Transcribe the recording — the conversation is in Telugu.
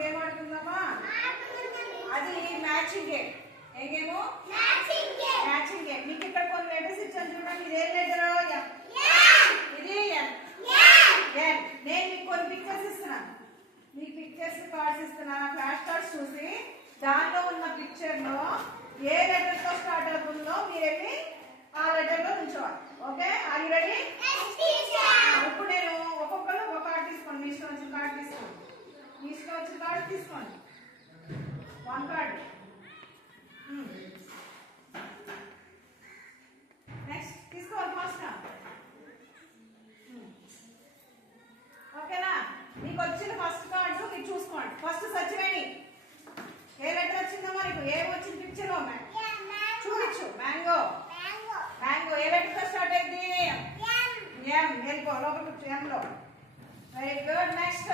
గేమ్ ఆడుకుందామా? అది మ్యాచింగ్ గేమ్. ఏ గేమ్? Matching game. మీకు ఇక్కడ కొన్ని లెటర్స్ ఇచ్చాను చూడండి. ఇది ఏ లెటర్? ఇది ఎన్. నేను మీకు కొన్ని పిక్చర్స్ ఇస్తున్నాను. మీ పిక్చర్స్ కార్డ్స్ ఇస్తున్నాను. ఫ్లాష్ కార్డ్స్ చూసి దానిలో ఉన్న పిక్చర్ లో ఏ లెటర్ తో స్టార్ట్ అవుతుందో మీరు వెళ్ళి ఆ లెటర్ లో ఉంచవాలి. Okay, are you ready? ఇప్పుడు నేను ఒక్కొక్కరు ఒక కార్డ్ తీసుకోండి. మీ ఇష్టం వచ్చిన కార్డ్ తీసుకోండి. మీ ఇష్టం వచ్చిన కార్డ్ తీసుకోండి. One card. నెక్స్ట్ తీసుకోవాలి ఫాస్ట్. ఓకేనా? మీకు వచ్చిన ఫస్ట్ కార్డు మీరు చూసుకోండి. ఫస్ట్ సచివేణి ఏ లెటర్ వచ్చిందో మనకు? ఏం వచ్చింది పిక్చర్ లో? చూపించు. మ్యాంగో. మ్యాంగో ఏ లెటర్ తో స్టార్ట్ అయింది? ఎం. వెళ్ళిపో లోపల. ఎం లో. Very good. నెక్స్ట్